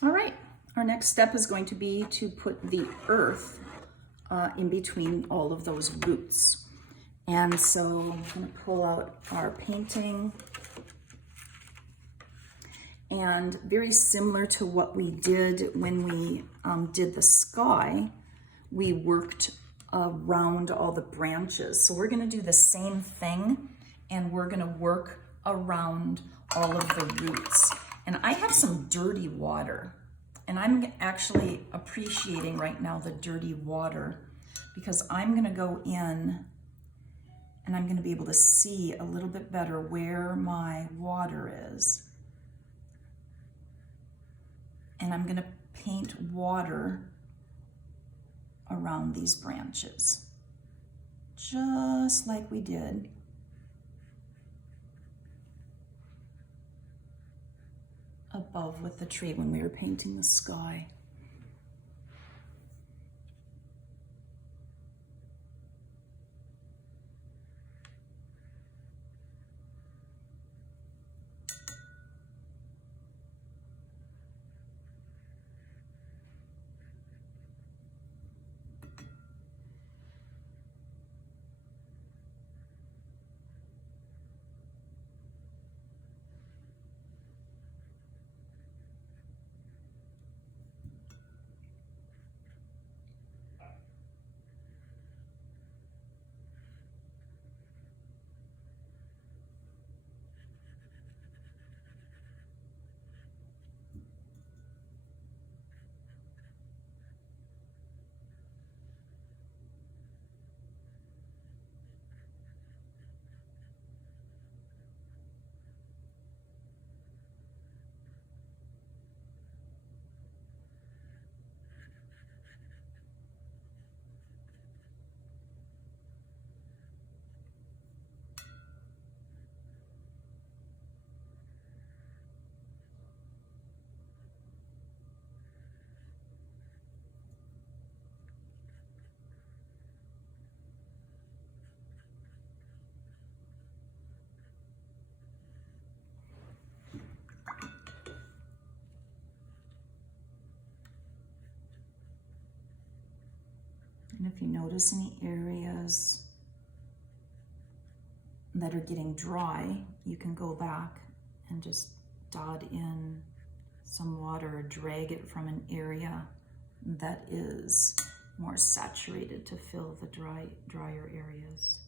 All right, our next step is going to be to put the earth in between all of those roots. And so I'm going to pull out our painting. And very similar to what we did when we did the sky, we worked around all the branches. So we're going to do the same thing, and we're going to work around all of the roots. And I have some dirty water, and I'm actually appreciating right now the dirty water, because I'm going to go in and I'm going to be able to see a little bit better where my water is. And I'm going to paint water around these branches, just like we did above with the tree when we were painting the sky. And if you notice any areas that are getting dry, you can go back and just dot in some water or drag it from an area that is more saturated to fill the drier areas.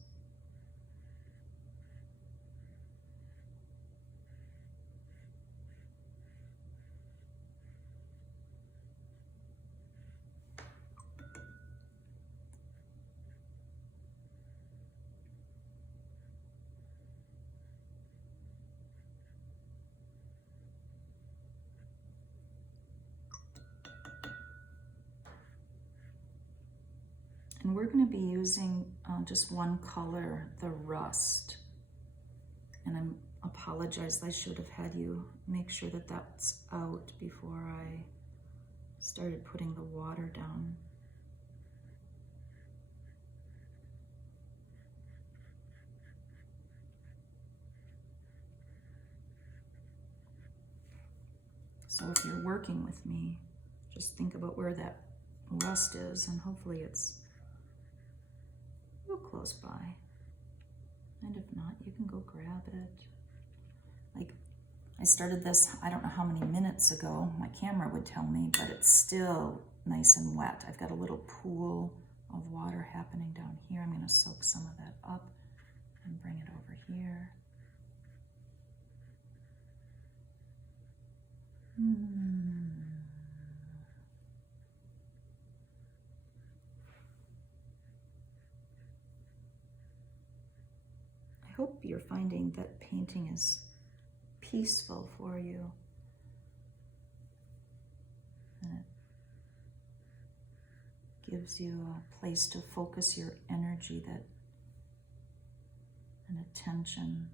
And we're going to be using just one color, the rust. And I apologize, I should have had you make sure that that's out before I started putting the water down. So if you're working with me, just think about where that rust is, and hopefully it's real close by. And if not, you can go grab it. Like, I started this, I don't know how many minutes ago, my camera would tell me, but it's still nice and wet. I've got a little pool of water happening down here. I'm going to soak some of that up and bring it over here. I hope you're finding that painting is peaceful for you. And it gives you a place to focus your energy, that an attention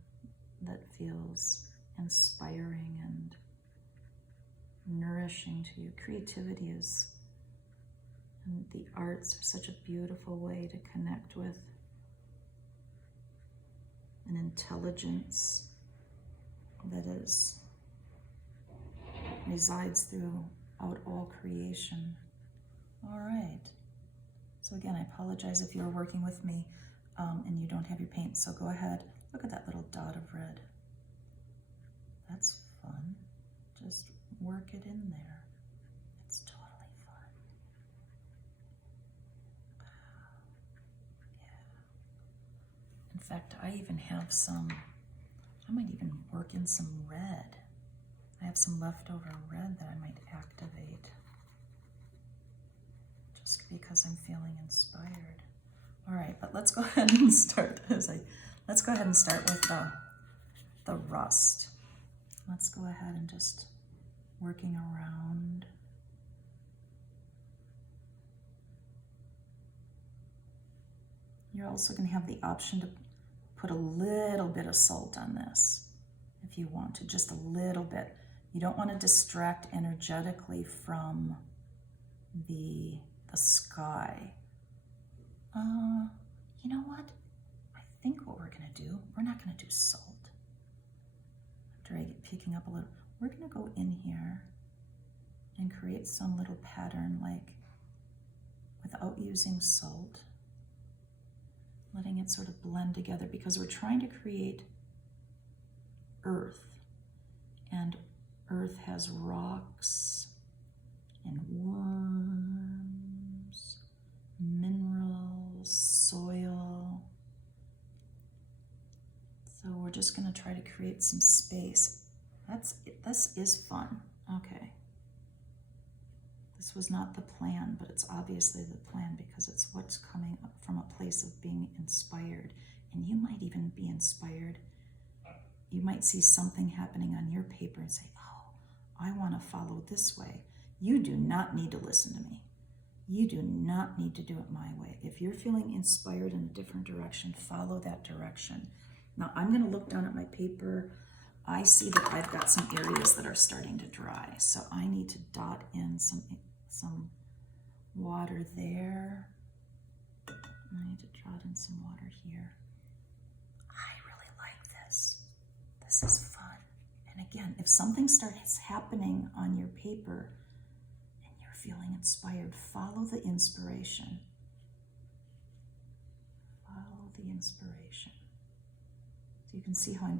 that feels inspiring and nourishing to you. Creativity is, and the arts are such a beautiful way to connect with an intelligence that resides through out all creation. All right. So again, I apologize if you're working with me and you don't have your paint. So go ahead, look at that little dot of red. That's fun. Just work it in there. It's totally fun. Wow. Yeah. In fact, I even have some, I might even work in some red. I have some leftover red that I might activate just because I'm feeling inspired. All right, but let's go ahead and start. Let's go ahead and start with the rust. Let's go ahead and just working around. You're also going to have the option to put a little bit of salt on this if you want to, just a little bit. You don't want to distract energetically from the sky. You know what? I think what we're going to do, we're not going to do salt. After I get picking up a little, we're going to go in here and create some little pattern, like without using salt, letting it sort of blend together, because we're trying to create earth, and earth has rocks and worms, minerals, soil. So we're just going to try to create some space. This is fun. Okay. This was not the plan, but it's obviously the plan because it's what's coming up from a place of being inspired. And you might even be inspired. You might see something happening on your paper and say, oh, I want to follow this way. You do not need to listen to me. You do not need to do it my way. If you're feeling inspired in a different direction, follow that direction. Now I'm going to look down at my paper. I see that I've got some areas that are starting to dry. So I need to dot in some water there. I need to dot in some water here. I really like this. This is fun. And again, if something starts happening on your paper and you're feeling inspired, follow the inspiration. Follow the inspiration. So you can see how I'm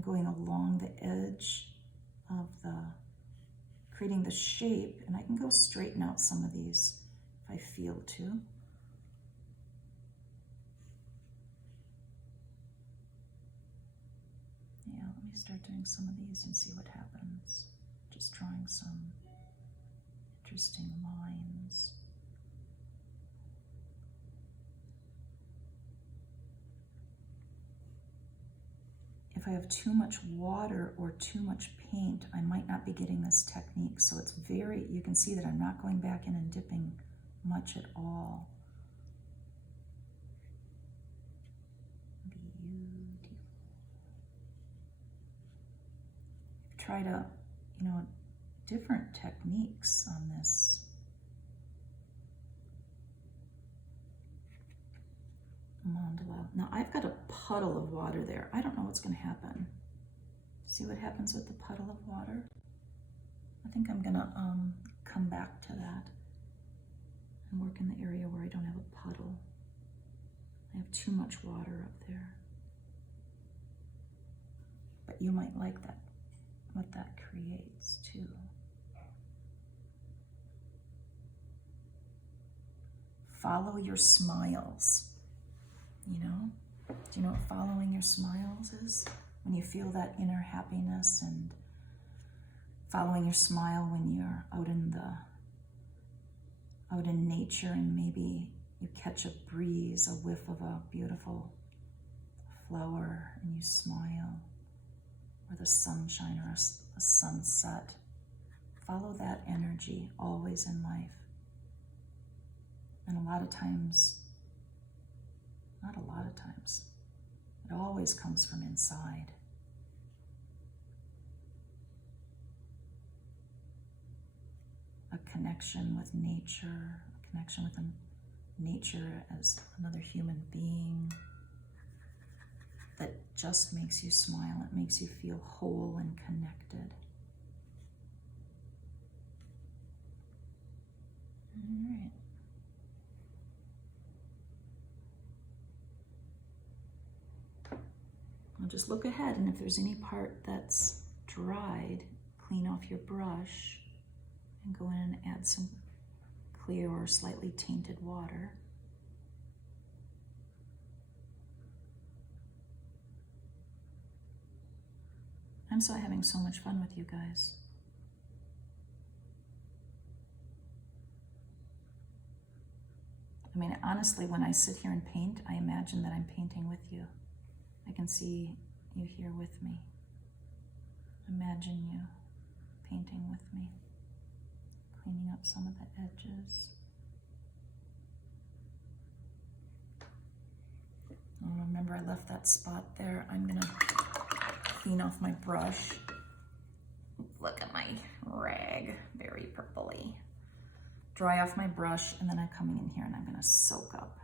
going along the edge of creating the shape, and I can go straighten out some of these if I feel to. Yeah, let me start doing some of these and see what happens. Just drawing some interesting lines. If I have too much water or too much paint, I might not be getting this technique. So it's you can see that I'm not going back in and dipping much at all. Beautiful. Try to, different techniques on this. Mandala. Now I've got a puddle of water there. I don't know what's going to happen. See what happens with the puddle of water? I think I'm going to come back to that and work in the area where I don't have a puddle. I have too much water up there. But you might like that, what that creates too. Follow your smiles. Do you know what following your smiles is? When you feel that inner happiness, and following your smile when you're out in nature, and maybe you catch a breeze, a whiff of a beautiful flower, and you smile, or the sunshine or a sunset. Follow that energy always in life. And not a lot of times, it always comes from inside. A connection with nature, a connection with nature as another human being that just makes you smile. It makes you feel whole and connected. All right. I'll just look ahead, and if there's any part that's dried, clean off your brush and go in and add some clear or slightly tainted water. I'm so having so much fun with you guys. I mean, honestly, when I sit here and paint, I imagine that I'm painting with you. I can see you here with me. Imagine you painting with me, cleaning up some of the edges. Oh, remember, I left that spot there. I'm gonna clean off my brush. Look at my rag, very purpley. Dry off my brush, and then I'm coming in here and I'm gonna soak up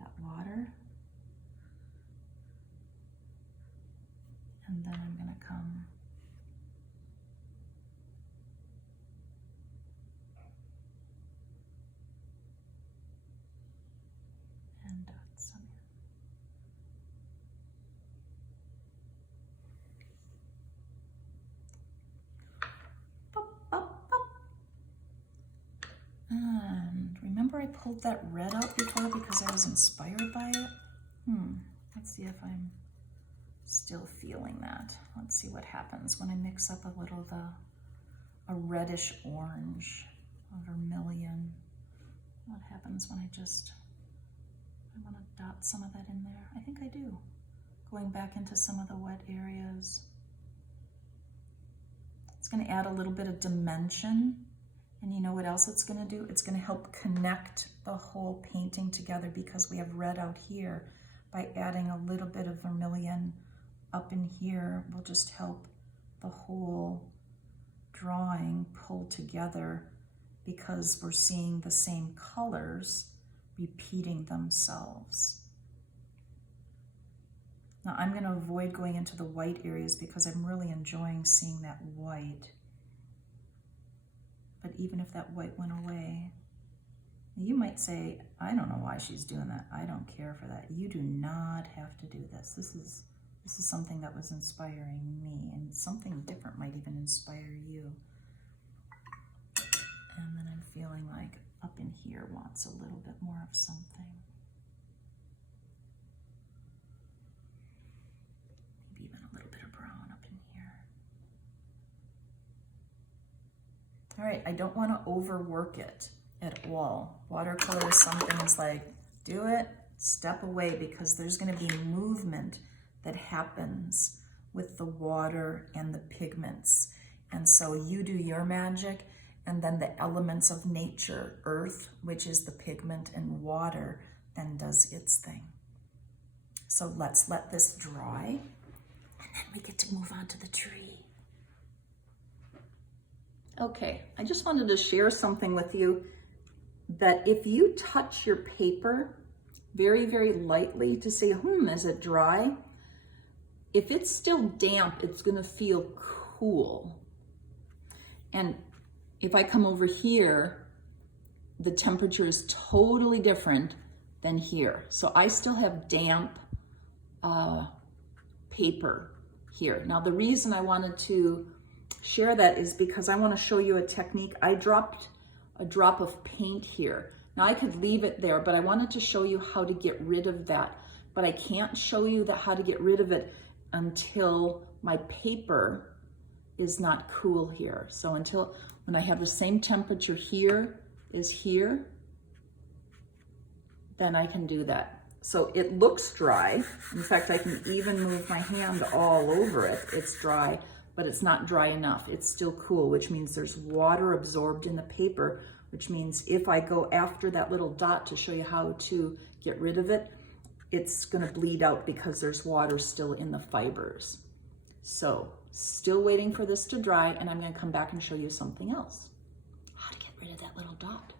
that water. And then I'm gonna come and dot some in. Pop, pop, pop. And remember I pulled that red out before because I was inspired by it? Let's see if I'm still feeling that. Let's see what happens when I mix up a little a reddish orange, a vermilion. What happens when I want to dot some of that in there? I think I do. Going back into some of the wet areas. It's going to add a little bit of dimension. And you know what else it's going to do? It's going to help connect the whole painting together because we have red out here. By adding a little bit of vermilion up in here will just help the whole drawing pull together because we're seeing the same colors repeating themselves. Now I'm going to avoid going into the white areas because I'm really enjoying seeing that white. But even if that white went away, you might say, I don't know why she's doing that. I don't care for that. You do not have to do this. This is something that was inspiring me, and something different might even inspire you. And then I'm feeling like up in here wants a little bit more of something. Maybe even a little bit of brown up in here. All right, I don't want to overwork it at all. Watercolor is something that's like, do it, step away, because there's going to be movement that happens with the water and the pigments. And so you do your magic, and then the elements of nature, earth, which is the pigment, and water, then does its thing. So let's let this dry, and then we get to move on to the tree. Okay, I just wanted to share something with you that if you touch your paper very, very lightly to say, is it dry? If it's still damp, it's gonna feel cool. And if I come over here, the temperature is totally different than here. So I still have damp paper here. Now the reason I wanted to share that is because I want to show you a technique. I dropped a drop of paint here. Now I could leave it there, but I wanted to show you how to get rid of that. But I can't show you how to get rid of it until my paper is not cool here. So until when I have the same temperature here as here, then I can do that. So it looks dry. In fact, I can even move my hand all over it. It's dry, but it's not dry enough. It's still cool, which means there's water absorbed in the paper, which means if I go after that little dot to show you how to get rid of it, it's gonna bleed out because there's water still in the fibers. So still waiting for this to dry, and I'm gonna come back and show you something else. How to get rid of that little dot.